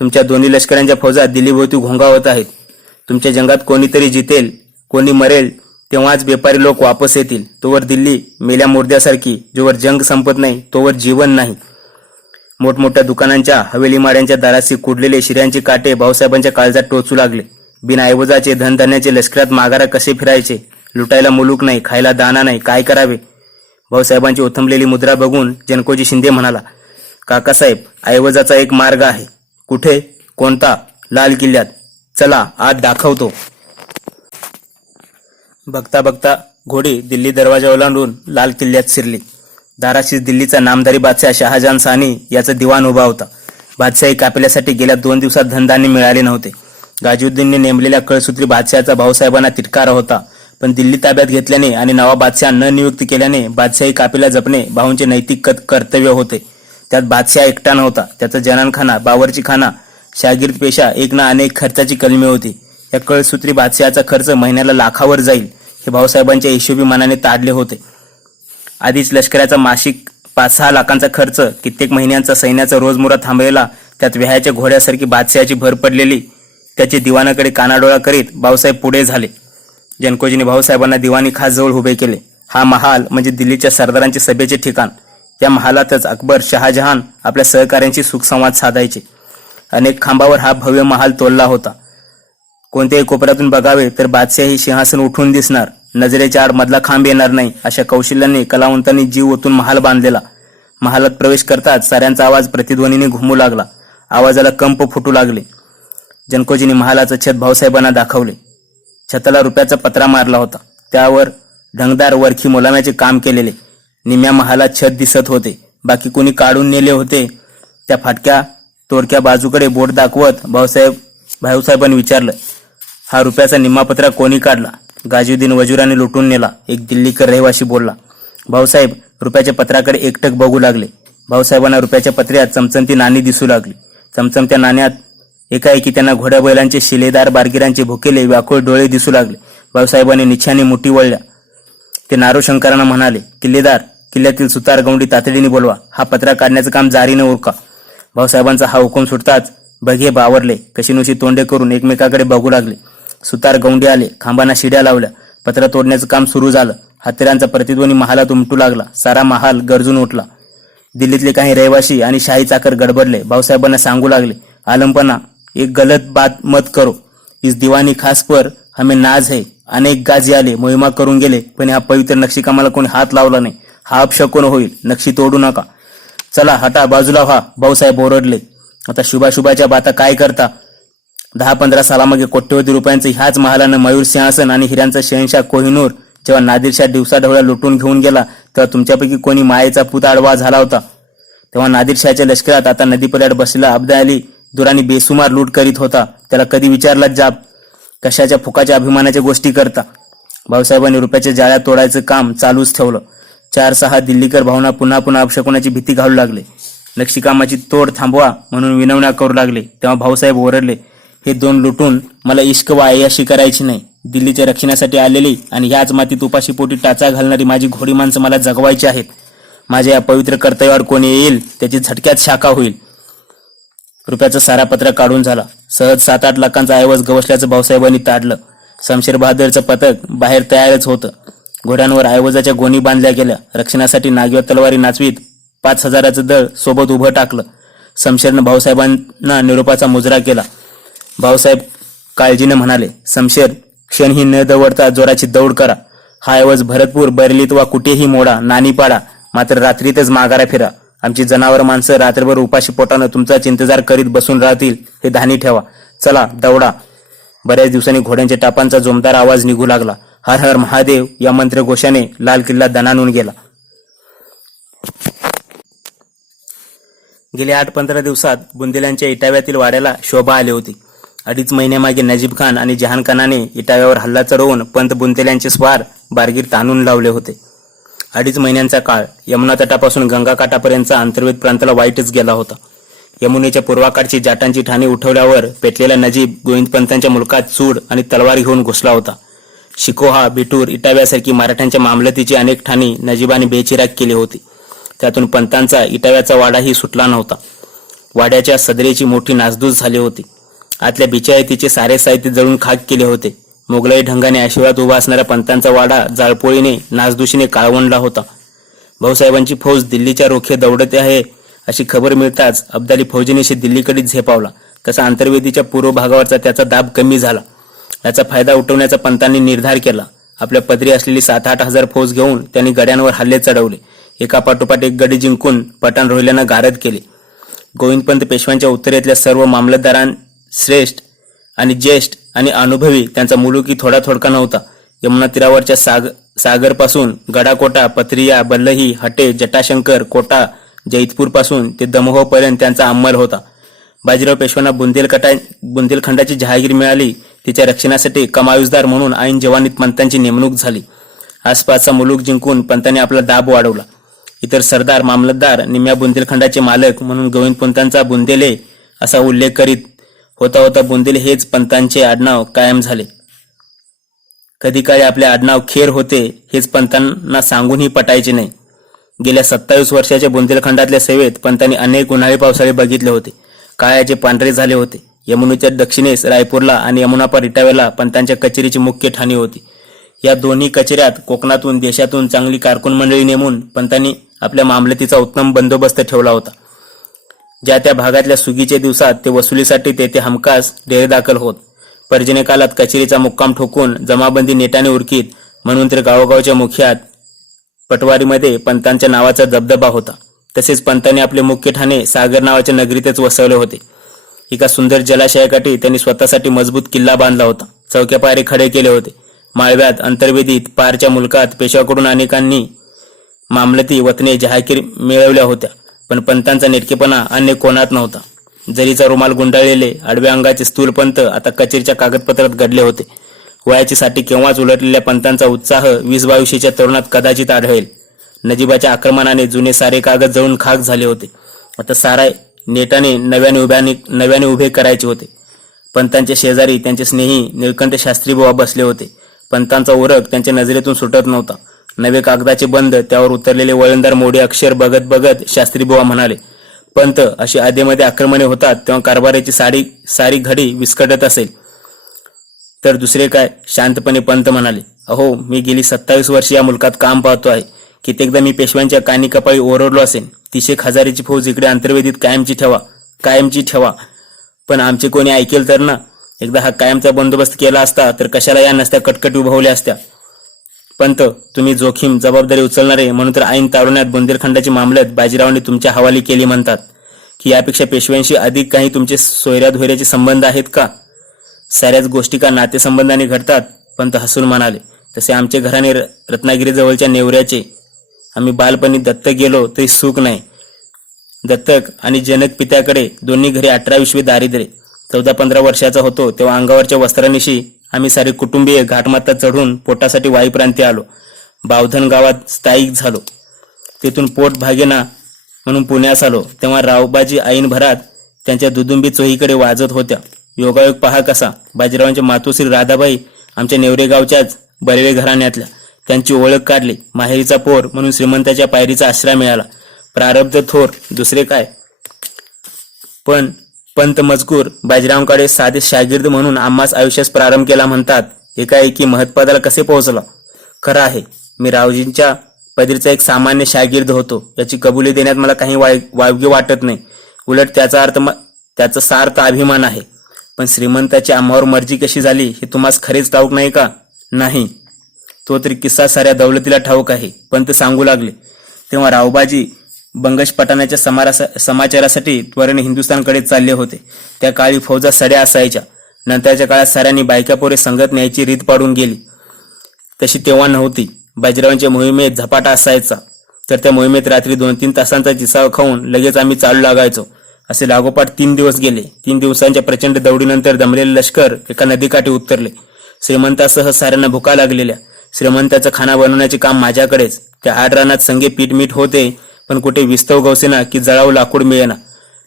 तुमच्या दोन्ही लष्करांच्या फौजा दिल्लीभोवती घोंगावत आहेत. तुमच्या जंगात कोणीतरी जितेल, कोणी मरेल, तेव्हाच व्यापारी लोक वापस येतील. तोवर दिल्ली मेल्या मुर्द्यासारखी. जोवर जंग संपत नाही तोवर जीवन नाही. मोठमोठ्या दुकानांच्या हवेली माड्यांच्या दाराशी कुडलेले शिऱ्यांचे काटे भाऊसाहेबांच्या काळजात टोचू लागले. बिनऐवजाचे धनधान्याचे लष्करात माघारा कसे फिरायचे? लुटायला मुलूक नाही, खायला दाना नाही, काय करावे? भाऊसाहेबांची ओथंबलेली मुद्रा बघून जनकोजी शिंदे म्हणाला, काकासाहेब, ऐवजाचा एक मार्ग आहे. कुठे? कोणता? लाल किल्ल्यात. चला, आत दाखवतो. बघता बघता घोडी दिल्ली दरवाजा ओलांडून लाल किल्ल्यात शिरली. दाराशीच दिल्लीचा नामधारी बादशाह शहाजहान सानी याचा दिवाण उभा होता. बादशाही कापिल्यासाठी गेल्या 2 दिवसात धनधान्य मिळाले नव्हते. गाजीउद्दीनने नेमलेल्या कळसूत्री बादशाहाचा भाऊसाहेबांना तिटकारा होता. पण दिल्ली ताब्यात घेतल्याने आणि नवा बादशाह न नियुक्त केल्याने बादशाही कापिला जपणे भाऊंचे नैतिक कर्तव्य होते. त्यात बादशाह एकटा नव्हता. त्याचा जनानखाना, बावर्चीखाना, शागिर्द पेशा, एक ना अनेक खर्चाची कलमे होती. या कळसूत्री बादशाहाचा खर्च महिन्याला लाखावर जाईल हे भाऊसाहेबांच्या हिशोबी मनाने ताडले होते. आधीच लष्कराचा मासिक 5-6 लाखांचा खर्च, कित्येक महिन्यांचा सैन्याचा रोजमुरा थांबलेला, त्यात व्याहाच्या घोड्यासारखी बादशाहाची भर पडलेली, त्याचे दिवाणाकडे कानाडोळा करीत भाऊसाहेब पुढे झाले. जनकोजीने भाऊसाहेबांना दिवाणी खासजवळ उभे केले. हा महाल म्हणजे दिल्लीच्या सरदारांचे सभेचे ठिकाण. या महालातच अकबर, शहाजहान आपल्या सहकाऱ्यांशी सुखसंवाद साधायचे. अनेक खांबावर हा भव्य महाल तोलला होता. कोणत्याही कोपऱ्यातून बघावे तर बादशाही सिंहासन उठून दिसणार, नजरेच्या आड मधला खांब येणार नाही, अशा कौशल्याने कलावंतांनी जीव ओतून महाल बांधलेला. महालात प्रवेश करताच साऱ्यांचा आवाज प्रतिध्वनीने घुमू लागला. आवाजाला कंप फुटू लागले. जनकोजींनी महालाचं छत भाऊसाहेबांना दाखवले. छताला रुपयाचा पत्रा मारला होता. त्यावर ढंगदार वरखी मोलाम्याचे काम केलेले. निम्या महालात छत दिसत होते. बाकी कोणी काढून नेले होते. त्या फाटक्या तोडक्या बाजूकडे बोट दाखवत भाऊसाहेबांनी विचारलं, हा रुपयाचा निम्मा पत्रा कोणी काढला? गाजीउद्दीन वजीराने लुटून नेला, एक दिल्लीकर रहिवासी बोलला. भाऊसाहेब रुपयाच्या पत्राकडे एकटक बघू लागले. भाऊसाहेबांना रुपयाच्या पत्र्यात चमचमती नाणी दिसू लागली. चमचमत्या नाण्यात एकाएकी त्यांना घोड्या बैलांचे शिलेदार बारगिरांचे भुकेले व्याकुळ डोळे दिसू लागले. भाऊसाहेबांनी निच्छाने मुठी वळल्या. ते नारोशंकरांना म्हणाले, किल्लेदार, किल्ल्यातील सुतार गौंडी तातडीने बोलवा. हा पत्रा काढण्याचं काम जारीने उरका. भाऊसाहेबांचा हा हुकूम सुटताच बघे बावरले. कशीनुशी तोंडे करून एकमेकाकडे बघू लागले. सुतार गौंडी आले. खांबांना शिड्या लावल्या. पत्र तोडण्याचं काम सुरू झालं. हत्यारांचा प्रतिध्वनी महालात उमटू लागला. सारा महाल गरजून उठला. दिल्लीतले काही रहिवासी आणि शाही चाकर गडबडले. भाऊसाहेबांना सांगू लागले, आलमपना, एक गलत बात मत करो. इस दिवानी खास पर हमें नाज है. अनेक गाजी आले, मोहिमा करून गेले, पण हा पवित्र नक्षीकामाला कोणी हात लावला नाही. हा अपशकुन होईल. नक्षी तोडू नका. चला हटा, बाजूला व्हा. भाऊसाहेब ओरडले. आता शुभाशुभाच्या बाता काय करता? 10-15 सालामागे कोट्यवधी रुपयांचं ह्याच महालानं मयूर सिंहासन आणि हिऱ्यांचा शहनशाह कोहिनूर जेव्हा नादिरशाह दिवसाढवळ्या लुटून घेऊन गेला, तेव्हा तुमच्यापैकी कोणी मायेचा पूत आडवा झाला होता. तेव्हा नादिरशाहच्या लष्करात आता नदीपल्याड बसलेला अब्दा अली दुरानी बेसुमार लूट करीत होता. त्याला कधी विचारलाच जाब? कशाच्या फुकाच्या अभिमानाच्या गोष्टी करता? भाऊसाहेबांनी रुपयाच्या जाळ्या तोडायचं काम चालूच ठेवलं. 4-6 दिल्लीकर भावना पुन्हा पुन्हा अपशकुनाची भीती घालू लागले. नक्षीकामाची तोड थांबवा म्हणून विनवण्या करू लागले. तेव्हा भाऊसाहेब ओरडले, हे दोन लुटून मला इश्क व अय्याशी करायची नाही. दिल्लीच्या रक्षणासाठी आलेली आणि ह्याच मातीत उपाशी पोटी टाचा घालणारी माझी घोडी माणसं मला जगवायची आहेत. माझ्या या पवित्र कर्तव्यावर कोणी येईल त्याची झटक्यात शाखा होईल. रुपयाचं सारा पत्र काढून झाला. सहज 7-8 लाखांचा ऐवज गवसल्याचं भाऊसाहेबांनी ताडलं. शमशेर बहादरचं पथक बाहेर तयारच होतं. घोड्यांवर ऐवजाच्या गोणी बांधल्या गेल्या. रक्षणासाठी नागीवर तलवारी नाचवीत 5,000चं दळ सोबत उभं टाकलं. शमशेरनं भाऊसाहेबांना निरोपाचा मुजरा केला. भाऊसाहेब काळजीने म्हणाले, शमशेर, क्षणही न दवडता जोराची दौड करा. हा ऐवज भरतपूर, बरेलीत वा कुठेही मोडा, नाणी पाडा, मात्र रात्रीतच माघारा फिरा. आमची जनावर माणसं रात्रभर उपाशी पोटानं तुमचाच इंतजार करीत बसून राहतील, हे ध्यानी ठेवा. चला दौडा. बऱ्याच दिवसांनी घोड्यांच्या टापांचा जोमदार आवाज निघू लागला. हर हर महादेव या मंत्रघोषाने लाल किल्ला दणाणून गेला. गेल्या 8-15 दिवसात बुंदेल्यांच्या इटाव्यातील वाड्याला शोभा आली होती. 2.5 महिन्यामागे नजीब खान आणि जहान खानाने इटाव्यावर हल्ला चढवून पंत बुंदेल्यांचे स्वार बारगीर ताणून लावले होते. 2.5 महिन्यांचा काळ यमुना तटापासून गंगा काठापर्यंतचा अंतर्वेद प्रांताला वाईटच गेला होता. यमुनेच्या पूर्वाकाळची जाटांची ठाणी उठवल्यावर पेटलेला नजीब गोविंदपंतांच्या मुलकात चूड आणि तलवार घेऊन घुसला होता. शिकोहा, बिटूर, इटाव्यासारखी मराठ्यांच्या मामलतीची अनेक ठाणी नजीबाने बेचिराग केली होती. त्यातून पंतांचा इटाव्याचा वाडाही सुटला नव्हता. वाड्याच्या सदरेची मोठी नासधूस झाली होती. आतल्या बिचायतीचे सारे साहित्य जळून खाक केले होते. मोगलाई ढंगाने आशीर्वाद उभा असणाऱ्या पंतांचा वाडा जाळपोळीने नासधुशीने काळवंडला होता. भाऊसाहेबांची फौज दिल्लीच्या रोखे दौडते आहे अशी खबर मिळताच अब्दाली फौजेनेशी दिल्लीकडे झेपावला. तसा अंतर्वेदीच्या पूर्व भागावरचा त्याचा दाब कमी झाला. याचा फायदा उठवण्याचा पंतांनी निर्धार केला. आपल्या पदरी असलेली 7-8 हजार फौज घेऊन त्यांनी गड्यांवर हल्ले चढवले. एकापाठोपाठ एक गडी जिंकून पठाण रोहिल्यांना गारद केले. गोविंदपंत पेशव्यांच्या उत्तरेतल्या सर्व मामलतदारां श्रेष्ठ आणि ज्येष्ठ आणि अनुभवी त्यांचा मुलुकी थोडा थोडका नव्हता. यमुना तीरावरच्या सागरपासून गडाकोटा, पथरिया, बल्लही, हटे, जटाशंकर, कोटा, जैतपूरपासून ते दमोहपर्यंत त्यांचा अंमल होता. बाजीराव पेशव्यांना बुंदेलखंडाची जहागीर मिळाली. तिच्या रक्षणासाठी कमायुजदार म्हणून ऐन जवानीत पंतांची नेमणूक झाली. आसपासचा मुलूक जिंकून पंतांनी आपला दाब वाढवला. इतर सरदार, मामलतदार निम्या बुंदेलखंडाचे मालक म्हणून गोविंदपंतांचा बुंदेले असा उल्लेख करीत होता होता बुंदेले हेच पंतांचे आडनाव कायम झाले. कधी काळी आपले आडनाव खेर होते हेच पंतांना सांगूनही पटायचे नाही. गेल्या 27 वर्षाच्या बुंदेलखंडातल्या सेवेत पंतांनी अनेक उन्हाळी पावसाळे बघितले होते. काळ्याचे पांढरे झाले होते. यमुनेच्या दक्षिणेस रायपूरला आणि यमुनापार इटाव्याला पंतांच्या कचेरीची मुख्य ठाणी होती. या दोन्ही कचेऱ्यात कोकणातून देशातून चांगली कारकून मंडळी नेमून पंतांनी आपल्या मामलतीचा उत्तम बंदोबस्त ठेवला होता. ज्या त्या भागातल्या सुगीच्या दिवसात ते वसुलीसाठी तेथे हमखास डेरेदाखल होत. पर्जन्य काळात कचेरीचा मुक्काम ठोकून जमाबंदी नेटाने उरकीत म्हणून तर गावोगावच्या मुखियात पटवारीमध्ये पंतांच्या नावाचा दबदबा होता. तसेच पंतांनी आपले मुख्य ठाणे सागर नावाच्या नगरीतच वसवले होते. एका सुंदर जलाशयाकाठी त्यांनी स्वतःसाठी मजबूत किल्ला बांधला होता. चौक्या पायरे खडे केले होते. माळव्यात, अंतर्वेदीत, पारच्या मुलकात पेशवाकडून अनेकांनी मामलती वतने जहागीर मिळवल्या होत्या. पण पंतांचा नेटकेपणा अन्य कोणात नव्हता. जरीचा रुमाल गुंडाळलेले आडव्या अंगाचे स्थूल पंत आता कचेरीच्या कागदपत्रात घडले होते. वयाची साठी केव्हाच उलटलेल्या पंतांचा उत्साह 20-22च्या तरुणात कदाचित आढळेल. नजीबाच्या आक्रमणाने जुने सारे कागद जळून खाक झाले होते. आता साराय नेटाने नव्याने उभे करायचे होते. पंतांचे शेजारी त्यांचे स्नेही निळकंठ शास्त्री बुवा बसले होते. पंतांचा ओरख त्यांच्या नजरेतून सुटत नव्हता. नवे कागदाचे बंद, त्यावर उतरलेले वळणदार मोठे अक्षर बघत बघत शास्त्री बुवा म्हणाले, पंत, अशी आधेमध्ये आक्रमणे होतात तेव्हा कारभाराची सारी घडी विस्कटत असेल तर दुसरे काय? शांतपणे पंत म्हणाले, अहो, मी गेली 27 वर्ष या मुलकात काम पाहतो आहे. कित्येकदा मी पेशव्यांच्या कानी कपाळी ओरडलो असेन, 30,000ची फौज इकडे अंतर्वेदीत कायमची ठेवा. पण आमचे कोणी ऐकेल तर ना? एकदा हा कायमचा बंदोबस्त केला असता तर कशाला या नसत्या कटकटी उभवल्या असत्या. पंत, तुम्ही जोखीम जबाबदारी उचलणारे म्हणून तर ऐन तारुण्यात बुंदेलखंडाची मामलत बाजीरावांनी तुमच्या हवाली केली म्हणतात की यापेक्षा पेशव्यांशी अधिक काही तुमचे सोयऱ्या धोयऱ्याचे संबंध आहेत का? साऱ्याच गोष्टी का नातेसंबंधाने घडतात? पंत हसून म्हणाले, तसे आमचे घराणे रत्नागिरीजवळच्या नेवऱ्याचे. आम्ही बालपणी दत्तक गेलो तरी सुख नाही. दत्तक आणि जनक पित्याकडे दोन्ही घरी 18-20 दारिद्र्य. 14-15 वर्षाचा होतो तेव्हा अंगावरच्या वस्त्रानिशी आम्ही सारे कुटुंबीय घाटमाता चढून पोटासाठी वाईप्रांती आलो. बावधन गावात स्थायिक झालो. तेथून पोट भागेना म्हणून पुण्यास आलो. तेव्हा रावबाजी ऐन भरात त्यांच्या दुदुंबी चोहीकडे वाजत होत्या. योगायोग पहा कसा. बाजीरावांच्या मातोश्री राधाबाई आमच्या नेवरे गावच्याच बर्वे घराण्यातल्या. त्यांची ओळख काढली. माहेरीचा पोर म्हणून श्रीमंताच्या पायरीचा आश्रय मिळाला. प्रारब्ध थोर, दुसरे काय. पण पंत मजकूर बाजीरावांकडे साधे शागिर्द म्हणून आम्हास आयुष्यास प्रारंभ केला म्हणतात. एकाएकी महत्पदाला कसे पोहोचला? खरं आहे, मी रावजींच्या पदरीचा एक सामान्य शागिर्द होतो याची कबुली देण्यात मला काही वावगे वाटत नाही. उलट त्याचा सार्थ अभिमान आहे. पण श्रीमंताची आम्हावर मर्जी कशी झाली हे तुम्हास खरेच ठाऊक नाही का? नाही, तो तरी किस्सा साऱ्या दौलतीला ठाऊक आहे. पंत सांगू लागले, तेव्हा रावबाजी बंगश पठाणाच्या समाचारासाठी त्वरेने हिंदुस्थानकडे चालले होते. त्या काळी फौजा सड्या असायच्या. नंतरच्या काळात साऱ्यांनी बायकापोरे संगत न्यायची रीत पाडून गेली. तशी तेव्हा नव्हती. बाजीरावांच्या मोहिमेत झपाटा असायचा तर त्या मोहिमेत रात्री 2-3 तासांचा चिसाव खाऊन लगेच आम्ही चालू लागायचो. असे लागोपाठ 3 दिवस गेले. 3 दिवसांच्या प्रचंड दौडीनंतर दमलेले लष्कर एका नदीकाठी उतरले. श्रीमंतासह साऱ्यांना भुका लागलेल्या. श्रीमंताचं खाना बनवण्याचे काम माझ्याकडेच. त्या 8 रानात संगे पीठमीठ होते, पण कुठे विस्तव गवसेना की जळाऊ लाकूड मिळेना.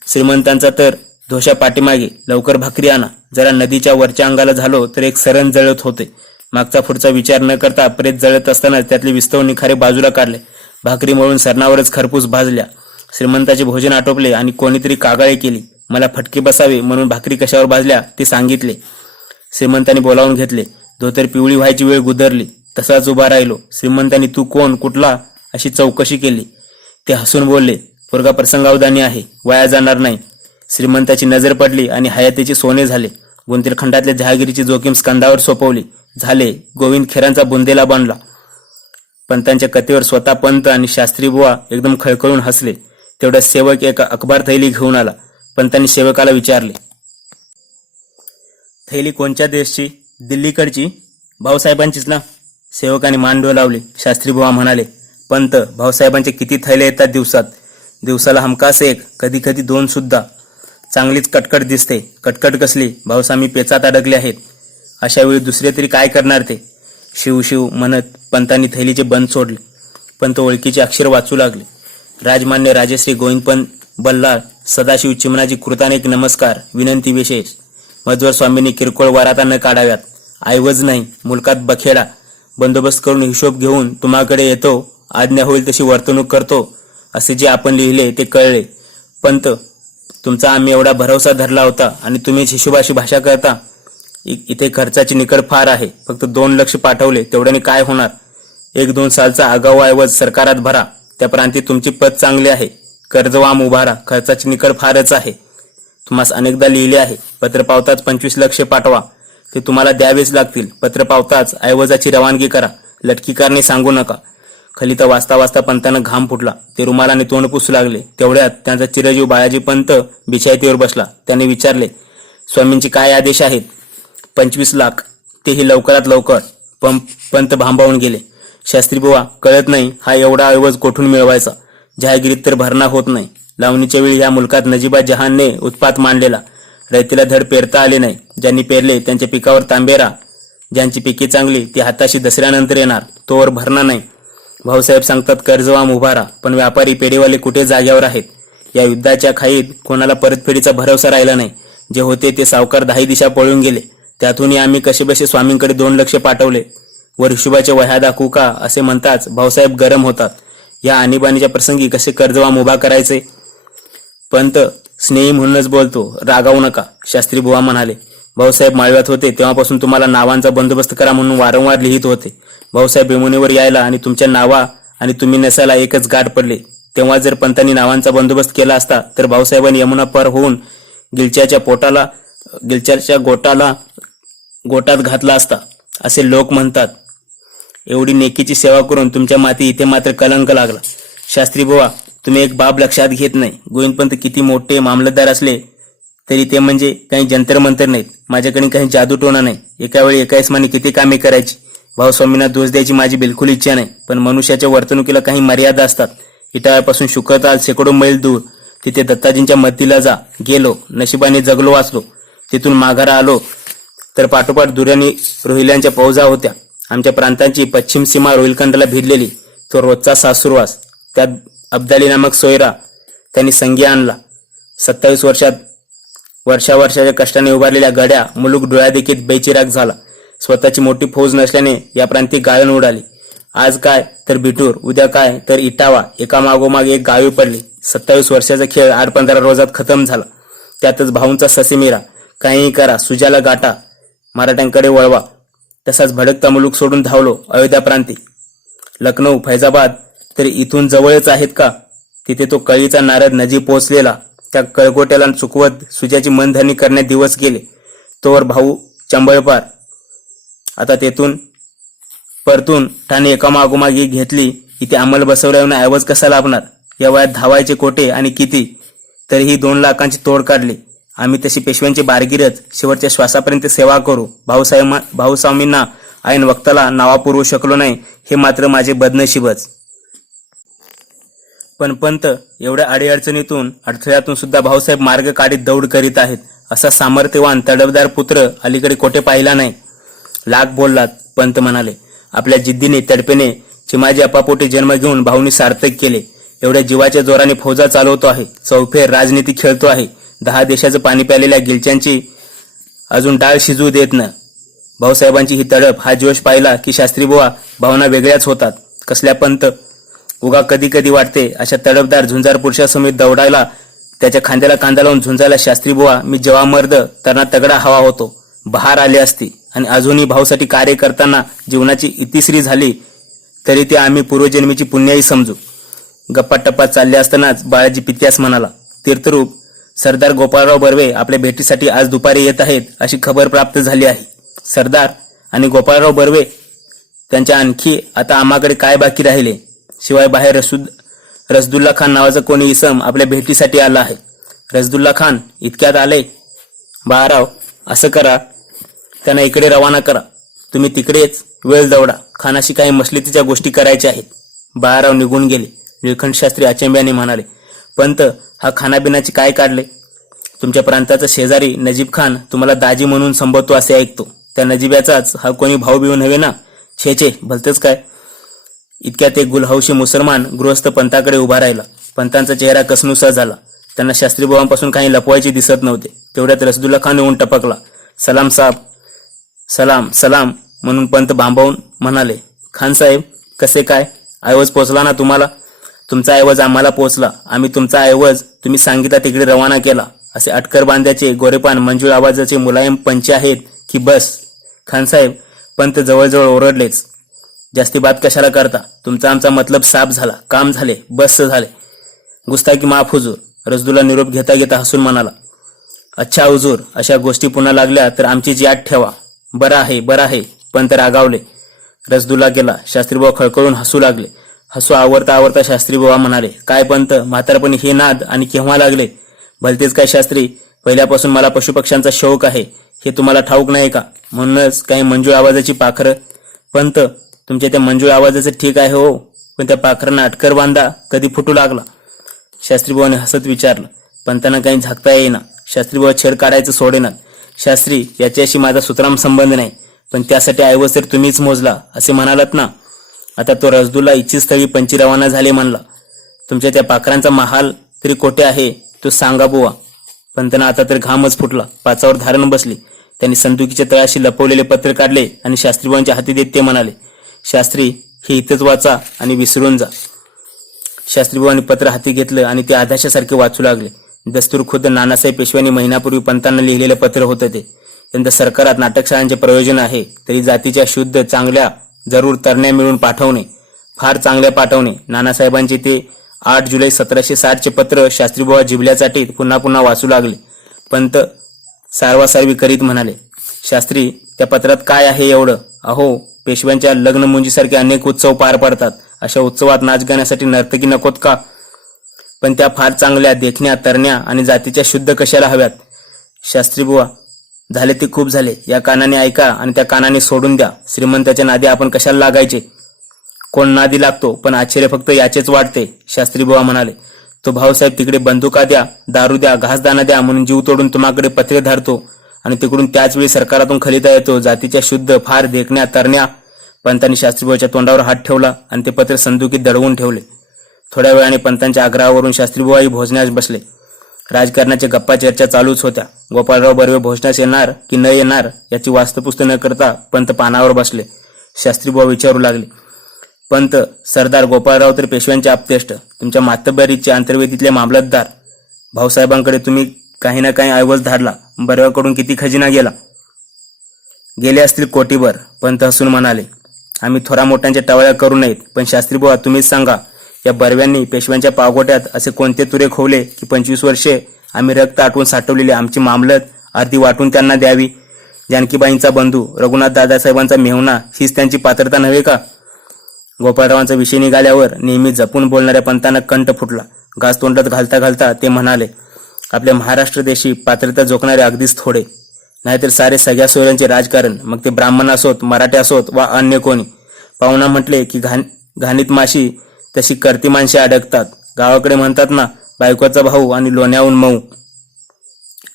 श्रीमंतांचा तर धोशा पाठीमागे, लवकर भाकरी आणा. जरा नदीच्या वरच्या अंगाला झालो तर एक सरण जळत होते. मागचा पुढचा विचार न करता प्रेत जळत असताना त्यातले विस्तव निखारे बाजूला काढले. भाकरी मळून सरणावरच खरपूस भाजल्या. श्रीमंताचे भोजन आटोपले आणि कोणीतरी कागाळी केली. मला फटके बसावे म्हणून भाकरी कशावर भाजल्या ते सांगितले. श्रीमंतांनी बोलावून घेतले. धोतर पिवळी व्हायची वेळ गुदरली. तसाच उभा राहिलो. श्रीमंतांनी तू कोण, कुठला अशी चौकशी केली. ते हसून बोलले, पोरगा प्रसंगावधानी आहे, वाया जाणार नाही. श्रीमंताची नजर पडली आणि हयातीचे सोने झाले. बुंदेलखंडातल्या जहागिरीची जोखीम स्कंदावर सोपवली. झाले. गोविंद खेरांचा बुंदेला बनला. पंतांच्या कथेवर स्वतः पंत आणि शास्त्री बुवा एकदम खळखळून हसले. तेवढ्या सेवक एका अखबार थैली घेऊन आला. पंतांनी सेवकाला विचारले, थैली कोणत्या देशची? दिल्लीकडची? भाऊसाहेबांचीच ना? सेवकाने मान डोलावली. शास्त्री बुवा म्हणाले, पंत, भाऊसाहेबांचे किती थैले येतात दिवसात? दिवसाला हमखास 1, कधी कधी 2 सुद्धा. चांगलीच कटकट दिसते. कटकट कसली? भाऊसाहेब पेचात अडकले आहेत. अशा वेळी दुसरे तरी काय करणार ते? शिव शिव म्हणत पंतांनी थैलीचे बंद सोडले. पंत ओळखीचे अक्षर वाचू लागले. राजमान्य राजश्री गोविंदपंत बल्लाळ, सदाशिव चिमणाजी कृतानेक नमस्कार. विनंती विशेष. मध्वर स्वामींनी किरकोळ वराता न काढाव्यात. ऐवज नाही, मुलकात बखेडा. बंदोबस्त करून हिशोब घेऊन तुम्हाकडे येतो. आज्ञा होईल तशी वर्तणूक करतो. असे जे आपण लिहिले ते कळले. पंत, तुमचा आम्ही एवढा भरवसा धरला होता आणि तुम्हीच हिशोबाशी भाषा करता. इथे खर्चाची निकड फार आहे. फक्त 2 लक्ष पाठवले तेवढ्याने काय होणार? 1-2 सालचा आगाऊ ऐवज सरकारात भरा. त्या प्रांती तुमची पत चांगली आहे. कर्जवाम उभारा. खर्चाची निकड फारच आहे. तुम्हास अनेकदा लिहिले आहे. पत्र पावताच 25 लक्ष पाठवा. ते तुम्हाला द्यावेच लागतील. पत्र पावताच ऐवजाची रवानगी करा. लटकी करणे सांगू नका. खलिता वाचता वाचता पंतांना घाम फुटला. ते रुमालाने तोंड पुसू लागले. तेवढ्यात त्यांचा चिरंजीव बाळाजी पंत बिछायतीवर बसला. त्याने विचारले, स्वामींचे काय आदेश आहेत? 25 लाख, तेही लवकरात लवकर. पंत भांबावून गेले. शास्त्री बुवा, कळत नाही हा एवढा ऐवज कोठून मिळवायचा? जहागिरीत तर भरणा होत नाही. लावणीच्या वेळी या मुलकात नजीबा जहानने उत्पात मांडलेला. रयतेला धड पेरता आले नाही. ज्यांनी पेरले त्यांच्या पिकावर तांबेरा. ज्यांची पिके चांगली ती हाताशी दसऱ्यानंतर येणार, तोवर भरणा नाही. भाऊसाहेब सांगतात कर्जवाम उभारा, पण व्यापारी पेढेवाले कुठे जाग्यावर आहेत. या युद्धाच्या खाईत कोणाला परतफेडीचा भरवसा राहिला नाही. जे होते ते सावकार 10 दिशा पळून गेले. त्यातूनही आम्ही कसेबसे स्वामींकडे 2 लक्ष पाठवले. वर हिशोबाच्या वह्या दाखवू का असे म्हणताच भाऊसाहेब गरम होतात. या आणीबाणीच्या प्रसंगी कसे कर्जवाम उभा करायचे? पंत स्नेही म्हणूनच बोलतो, रागावू नका, शास्त्री बुवा म्हणाले. भाऊसाहेब माळव्यात होते तेव्हापासून तुम्हाला नावांचा बंदोबस्त करा म्हणून वारंवार लिहित होते. भाऊसाहेब यमुनेवर यायला आणि तुमच्या नावा आणि तुम्ही नसायला एकच गाठ पडले. तेव्हा जर पंतांनी नावांचा बंदोबस्त केला असता तर भाऊसाहेबांनी यमुना पार होऊन गिलच्याच्या गोटात घातला असता असे लोक म्हणतात. एवढी नेकीची सेवा करून तुमच्या माती इथे मात्र कलंक लागला. शास्त्री बुवा, तुम्ही एक बाब लक्षात घेत नाही. गोविंदपंत किती मोठे मामलतदार असले तरी ते म्हणजे काही जंतर मंतर नाहीत. माझ्याकडे काही जादूटोना नाही. एका वेळी एका इसमाने किती कामे करायची. भाऊस्वामींना दोष द्यायची माझी बिलकुल इच्छा नाही, पण मनुष्याच्या वर्तणुकीला काही मर्यादा असतात. इटाळ्यापासून शुक्रताल शेकडो मैल दूर तिथे दत्ताजींच्या मदतीला गेलो. नशिबाने जगलो वाचलो. तिथून माघारा आलो तर पाठोपाठ दुर्यानी रोहिल्यांच्या फौजा होत्या. आमच्या प्रांतांची पश्चिम सीमा रोहिलखंडाला भिडलेली. तो रोजचा सासुरवास. त्यात अब्दाली नामक सोयरा त्यांनी संगी आणला. 27 वर्षाच्या कष्टाने उभारलेल्या गड्या मुलूक डोळ्यादेखील बेचिराग झाला. स्वतःची मोठी फौज नसल्याने या प्रांती गाळण उडाली. आज काय तर बिटूर, उद्या काय तर इटावा, एका मागोमाग एक गावी पडली. 27 वर्षाचा खेळ 8-15 रोजात खतम झाला. त्यातच भाऊंचा ससेमिरा. काहीही करा, सुजाला गाठा, मराठ्यांकडे वळवा. तसाच भडकता मुलूक सोडून धावलो अयोध्या प्रांती. लखनौ, फैजाबाद तरी इथून जवळच आहेत का? तिथे तो कळीचा नारद नजीब पोहोचलेला. त्या कळगोट्याला चुकवत सुजाची मनधरणी करण्यात दिवस गेले. तोवर भाऊ चंबळपार. आता तेथून परतून ठाणे एका मागोमाग एक घेतली. इथे अंमल बसवल्याने ऐवज कसा लाभणार? या वयात धावायचे कोठे आणि किती? तरीही 2 लाखांची तोड काढली. आम्ही तशी पेशव्यांची बारगिरच शेवटच्या श्वासापर्यंत सेवा करू. भाऊस्वामींना ऐन वक्ताला नावा पुरवू शकलो नाही हे मात्र माझे बदनशीबच. पण पंत, एवढ्या अडीअडचणीतून अडथळ्यातून सुद्धा भाऊसाहेब मार्ग काढीत दौड करीत आहेत. असा सामर्थ्यवान तडफदार पुत्र अलीकडे कोठे पाहिला नाही. लाख बोललात, पंत म्हणाले. आपल्या जिद्दीने तडपेने चिमाजी अपापोटी जन्म घेऊन भाऊनी सार्थक केले. एवढ्या जीवाच्या जोराने फौजा चालवतो आहे. चौफेर राजनीती खेळतो आहे. 10 देशाचं पाणी प्यालेल्या गिलच्यांची अजून डाळ शिजवू देत न. भाऊसाहेबांची ही तडप, हा जोश पाहिला की शास्त्री बुवा भावना वेगळ्याच होतात. कसल्या पंत? उगा कधी कधी वाटते अशा तडफदार झुंजार पुरुषासमोर दौडायला, त्याच्या खांद्याला कांदा लावून झुंजायला. शास्त्री बुवा, मी जेव्हा मर्द त्यांना तगडा हवा होतो. बहार आली असती आणि अजूनही भाऊसाठी कार्य करताना जीवनाची इतिश्री झाली तरी ते आम्ही पूर्वजन्मीची पुण्याई समजू. गप्पा टप्पा चालले असतानाच बाळाजी पित्यास म्हणाला, तीर्थरूप सरदार गोपाळराव बर्वे आपल्या भेटीसाठी आज दुपारी येत आहेत अशी खबर प्राप्त झाली आहे. सरदार आणि गोपाळराव बर्वे, त्यांच्या आणखी आता आम्हाकडे काय बाकी राहिले? शिवाय बाहेर रसदुल्ला खान नावाचा कोणी इसम आपल्या भेटीसाठी आला आहे. रसदुल्ला खान इतक्यात आले? बाळाराव, असं करा, त्यांना इकडे रवाना करा. तुम्ही तिकडेच वेळ दौडा. खानाशी काही मसलितीच्या गोष्टी करायच्या आहेत. बाळाराव निघून गेले. निळकंठ शास्त्री अचंब्याने म्हणाले, पंत, हा खानाबिनाचे काय काढले? तुमच्या प्रांताचा शेजारी नजीब खान तुम्हाला दाजी म्हणून संबोधतो असे ऐकतो. त्या नजीब्याचाच हा कोणी भाऊ बिऊ नव्हे ना? छे, भलतेच काय. इतक्यात एक गुलहौशी मुसलमान गृहस्थ पंताकडे उभा राहिला. पंतांचा चेहरा कसनुसा झाला. त्यांना शास्त्रीबुवांपासून काही लपवायचे दिसत नव्हते. तेवढ्यात रसदुल्ला खान येऊन टपकला. सलाम साहेब. सलाम म्हणून पंत भांबावून म्हणाले, खान साहेब, कसे काय? ऐवज पोचला ना तुम्हाला? तुमचा ऐवज आम्हाला पोचला. आम्ही तुमचा ऐवज तुम्ही सांगितला तिकडे रवाना केला. असे अटकर बांध्याचे गोरेपान मंजूळ आवाजाचे मुलायम पंचे आहेत की बस? खानसाहेब, पंत जवळजवळ ओरडलेच. जास्ती बात कशाला करता? तुमचा आमचा मतलब साफ झाला. काम झाले. बस झाले. गुस्ताकी माफ हुजूर. रसदुल्ला निरोप घेता घेता हसून म्हणाला, अच्छा हुजूर, अशा गोष्टी पुन्हा लागल्या तर आमची याद ठेवा. बरं आहे. पंत रागावले. रसदुल्ला गेला. शास्त्रीबुवा खळखळून हसू लागले. हसू आवरता आवरता शास्त्रीबुवा म्हणाले, काय पंत, म्हातारपणी हे नाद आणि केव्हा लागले? भलतेच काय शास्त्री, पहिल्यापासून मला पशुपक्ष्यांचा शौक आहे, हे तुम्हाला ठाऊक नाही का? म्हणूनच काही मंजूळ आवाजाची पाखरं. पंत, तुमच्या त्या मंजूळ आवाजाचं ठीक आहे हो, पण त्या पाखरांना अटकर बांधा, कधी फुटू लागला? शास्त्रीबुवाने हसत विचारलं. पंतांना काही झाकता येईना. शास्त्रीबुवा छेड काढायचं सोडेनात. शास्त्री, याच्याशी माझा सुतराम संबंध नाही, पण त्यासाठी ऐवज तर तुम्हीच मोजला असे म्हणालात ना. आता तो रसदुल्ला इच्छित स्थळी पंची रवाना झाले म्हणला. तुमच्या त्या पाखरांचा महाल तरी कोठे आहे तो सांगा बुवा. पंतना आता तर घामच फुटला. पाचावर धारण बसली. त्यांनी संदुकीच्या तळाशी लपवलेले पत्र काढले आणि शास्त्रीबाईंच्या हाती देत ते म्हणाले, शास्त्री, हे इथंच वाचा आणि विसरून जा. शास्त्रीबाईंनी पत्र हाती घेतलं आणि ते आधाशासारखे वाचू लागले. दस्तूर खुद्द नानासाहेब पेशव्यांनी महिन्यापूर्वी पंतांना लिहिलेलं पत्र होतं ते. यंदा सरकारात नाटकशाळांचे प्रयोजन आहे, तरी जातीच्या शुद्ध चांगल्या जरूर तरण्या मिळून पाठवणे, फार चांगल्या पाठवणे. नानासाहेबांचे ते 8 जुलै 1760 पत्र शास्त्रीबुवा जिबल्यासाठी पुन्हा पुन्हा वाचू लागले. पंत सारवासारवी करीत म्हणाले, शास्त्री, त्या पत्रात काय आहे एवढं? अहो, पेशव्यांच्या लग्न मुंजीसारखे अनेक उत्सव पार पडतात. अशा उत्सवात नाच गाण्यासाठी नर्तकी नकोत का? पण त्या फार चांगल्या देखण्या, तरण्या आणि जातीच्या शुद्ध कशाला हव्यात? शास्त्रीबुवा, झाले ते खूप झाले. या कानाने ऐका आणि त्या कानाने सोडून द्या. श्रीमंताच्या नादी आपण कशाला लागायचे? कोण नादी लागतो, पण आश्चर्य फक्त याचेच वाटते. शास्त्रीबुवा म्हणाले, तो भाऊसाहेब तिकडे बंदुका द्या, दारू द्या, घासदाणा द्या म्हणून जीव तोडून तुम्हाकडे पत्रे धरतो आणि तिकडून त्याच वेळी सरकारातून खलिता येतो जातीच्या शुद्ध फार देखण्या, तरण्या. पंतांनी शास्त्रीबुवाच्या तोंडावर हात ठेवला आणि ते पत्र संदुकीत दडवून ठेवले. थोड्या वेळाने पंतांच्या आग्रहावरून शास्त्रीबुवाही भोजनास बसले. राजकारणाच्या गप्पा चर्चा चालूच होत्या. गोपाळराव बर्वे भोजनास येणार की न येणार याची वास्तपुस्त न करता पंत पानावर बसले. शास्त्रीबुवा विचारू लागले, पंत, सरदार गोपाळराव तर पेशव्यांचे आप्तेष्ट, तुमच्या मातब्बरीचे अंतर्वेदीतले मामलतदार. भाऊसाहेबांकडे तुम्ही काही ना काही ऐवज धाडला. बर्व्याकडून किती खजिना गेला? गेले असतील कोटीभर. पंत हसून म्हणाले, आम्ही थोरा मोठ्यांच्या टवाळ्या करू नयेत, पण शास्त्रीबुवा तुम्हीच सांगा, या बर्व्यांनी पेशव्यांच्या पावगोट्यात असे कोणते तुरे खोवले की 25 वर्षे आम्ही रक्त आटवून साठवलेली आमची मामलत अर्धी वाटून त्यांना द्यावी? जानकीबाईंचा बंधू, रघुनाथ दादासाहेबांचा मेहुणा, हीच त्यांची पात्रता नव्हे का? गोपाळरावांचा विषय निघाल्यावर नेहमी जपून बोलणाऱ्या पंतांना कंठ फुटला. घास तोंडात घालता घालता ते म्हणाले, आपल्या महाराष्ट्र देशी पात्रता जोखणारे अगदीच थोडे, नाहीतर सारे सगळ्या सोयऱ्यांचे राजकारण, मग ते ब्राह्मण असोत, मराठे असोत वा अन्य कोणी. पाहुणा म्हटले की घाणीत माशी तशी करती माणसे अडकतात. गावाकडे म्हणतात ना, बायकोचा भाऊ आणि लोण्याहून मऊ.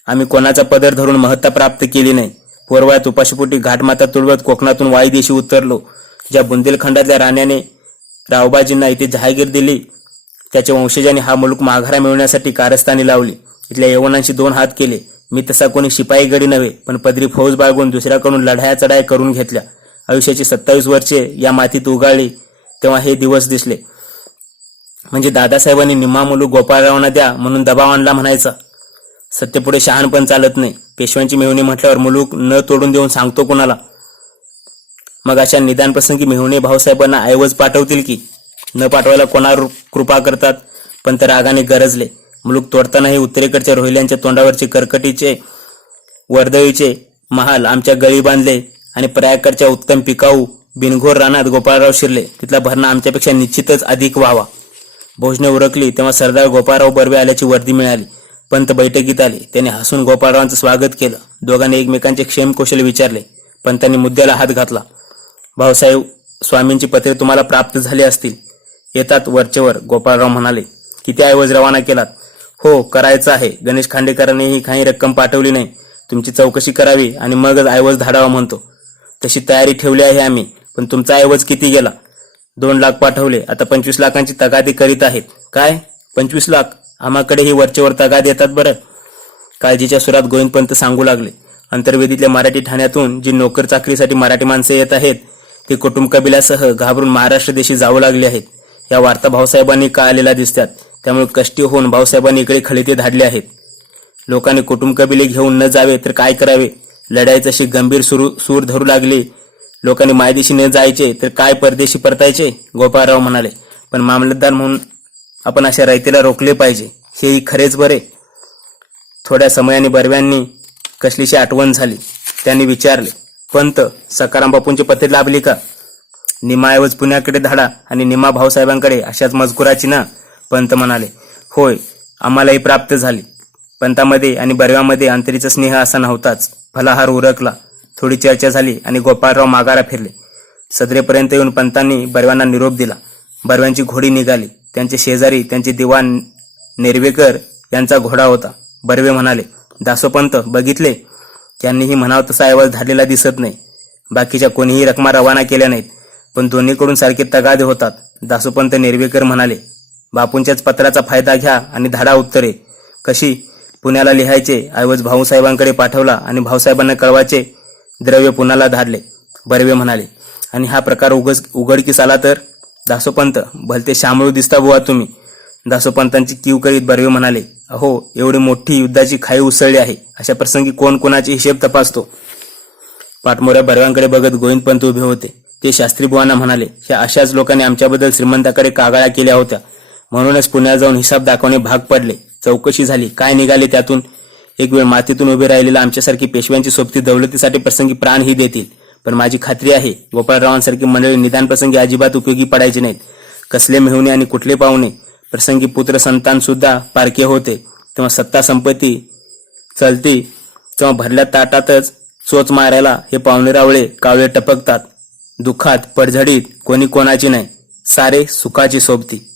आम्ही कोणाचा पदर धरून महत्ता प्राप्त केली नाही. पूर्वात उपाशीपोटी घाटमाता तुडवत कोकणातून वाईदेशी उतरलो. ज्या बुंदेलखंडातल्या राण्याने रावबाजींना इथे जहागीर दिली, त्याच्या वंशजांनी हा मुलूक माघारा मिळवण्यासाठी कारस्थानी लावली. इथल्या यवनांशी 2 हात केले. मी तसा कोणी शिपाई गडी नव्हे, पण पदरी फौज बाळगून दुसऱ्याकडून लढाया चढाया करून घेतल्या. आयुष्याची 27 वर्षे या मातीत उगाळली, तेव्हा हे दिवस दिसले. म्हणजे दादासाहेबांनी निम्मा मुलूक गोपाळरावांना द्या म्हणून दबाव आणला म्हणायचा. सत्तेपुढे शहाणपण चालत नाही. पेशव्यांची मेहुणी म्हटल्यावर मुलूक न तोडून देऊन सांगतो कुणाला? मग अशा निदान प्रसंगी मेहुणे भाऊसाहेबांना ऐवज पाठवतील की? न पाठवायला कोणावर कृपा करतात? पण तर रागाने गरजले. मुलूक तोडतानाही उत्तरेकडच्या रोहिल्यांच्या तोंडावरचे करकटीचे वर्दळीचे महाल आमच्या गळी बांधले आणि प्रयागकडच्या उत्तम पिकाऊ बिनघोर रानात गोपाळराव शिरले. तिथला भरणा आमच्यापेक्षा निश्चितच अधिक व्हावा. भोजने उरकली तेव्हा सरदार गोपाळराव बर्वे आल्याची वर्दी मिळाली. पंत बैठकीत आले. त्याने हसून गोपाळरावांचं स्वागत केलं. दोघांनी एकमेकांचे क्षेमकुशल विचारले. पंतांनी मुद्द्याला हात घातला. भाऊसाहेब स्वामींची पत्रे तुम्हाला प्राप्त झाली असतील. येतात वरचेवर. गोपाळराव म्हणाले, किती ऐवज रवाना केलात? हो, करायचं आहे. गणेश खांडेकरांनीही काही रक्कम पाठवली नाही. तुमची चौकशी करावी आणि मगच ऐवज धाडावा म्हणतो. तशी तयारी ठेवली आहे आम्ही. पण तुमचा ऐवज किती गेला? 2 लाख पाठवले. आता 25 लाखांची तगादी करीत आहेत. काय 25 लाख? आम्हाकडेही वरचेवर तगाद येतात बरं. काळजीच्या सुरात गोविंदपंत सांगू लागले. अंतर्वेदीतल्या मराठी ठाण्यातून जी नोकर चाकरीसाठी मराठी माणसे येत आहेत, ते कुटुंब कबिलासह घाबरून महाराष्ट्र देशी जाऊ लागले आहेत. या वार्ता भाऊसाहेबांनी कळलेल्या दिसतात. त्यामुळे कष्टी होऊन भाऊसाहेबांनी इकडे खलिते धाडले आहेत. लोकांनी कुटुंब कबिले घेऊन न जावे तर काय करावे? लढाईची अशी गंभीर सूर धरू लागली. लोकांनी मायदेशी न जायचे तर काय परदेशी परतायचे? गोपाळराव म्हणाले, पण मामलतदार म्हणून आपण अशा रयतेला रोखले पाहिजे. हेही खरेच बरे. थोड्या समयाने बर्व्यांनी कसलीशी आठवण झाली. त्यांनी विचारले, पंत सकाराम बापूंची पत्रे लाभली का? निमाऐवज पुण्याकडे धाडा आणि निमा भाऊसाहेबांकडे अशाच मजकुराची ना? पंत म्हणाले, होय, आम्हालाही प्राप्त झाली. पंतामध्ये आणि बर्व्यामध्ये अंतरीचा स्नेह असा नव्हताच. फलाहार उरकला, थोडी चर्चा झाली आणि गोपाळराव माघारा फिरले. सदरेपर्यंत येऊन पंतांनी बर्व्यांना निरोप दिला. बर्व्यांची घोडी निघाली. त्यांचे शेजारी त्यांचे दिवाण नेर्वेकर यांचा घोडा होता. बर्वे म्हणाले, दासोपंत बघितले? त्यांनीही म्हणावं तसा ऐवज धाडलेला दिसत नाही. बाकीच्या कोणीही रकमा रवाना केल्या नाहीत, पण दोन्हीकडून सारखे तगादे होतात. दासोपंत नेर्वेकर म्हणाले, बापूंच्याच पत्राचा फायदा घ्या आणि धाडा उत्तरे. कशी? पुण्याला लिहायचे ऐवज भाऊसाहेबांकडे पाठवला आणि भाऊसाहेबांना कळवायचे द्रव्य पुण्याला धाडले. बर्वे म्हणाले, आणि हा प्रकार उघडकीस आला तर? दासोपंत, भलते शामळू दिसता बुवा तुम्ही. दासोपंतांची कीव करीत बर्वे म्हणाले, अहो, एवढी मोठी युद्धाची खाई उसळली आहे, अशा प्रसंगी कोण कोणाचे हिशेब तपासतो? पाठमोऱ्या बर्व्यांकडे बघत गोविंदपंत उभे होते. ते शास्त्री बुवांना म्हणाले, ह्या अशाच लोकांनी आमच्याबद्दल श्रीमंताकडे कागाळ्या केल्या होत्या, म्हणूनच पुण्याला जाऊन हिसाब दाखवणे भाग पडले. चौकशी झाली, काय निघाले त्यातून? एक वेळ मातीतून उभे राहिलेला आमच्यासारखी पेशव्यांची सोबती दौलतीसाठी प्रसंगी प्राणही देतील, पण माझी खात्री आहे गोपाळरावांसारखी मंडळी निदान प्रसंगी अजिबात उपयोगी पडायची नाहीत. कसले मेहुणे आणि कुठले पाहुणे, प्रसंगी पुत्र संतान सुद्धा पारखे होते. तेव्हा सत्ता संपत्ती चलती, तेव्हा भरल्या ताटातच चोच मारायला हे पाहुणेरावळे कावळे टपकतात. दुःखात पडझडीत कोणी कोणाची नाही, सारे सुखाची सोबती.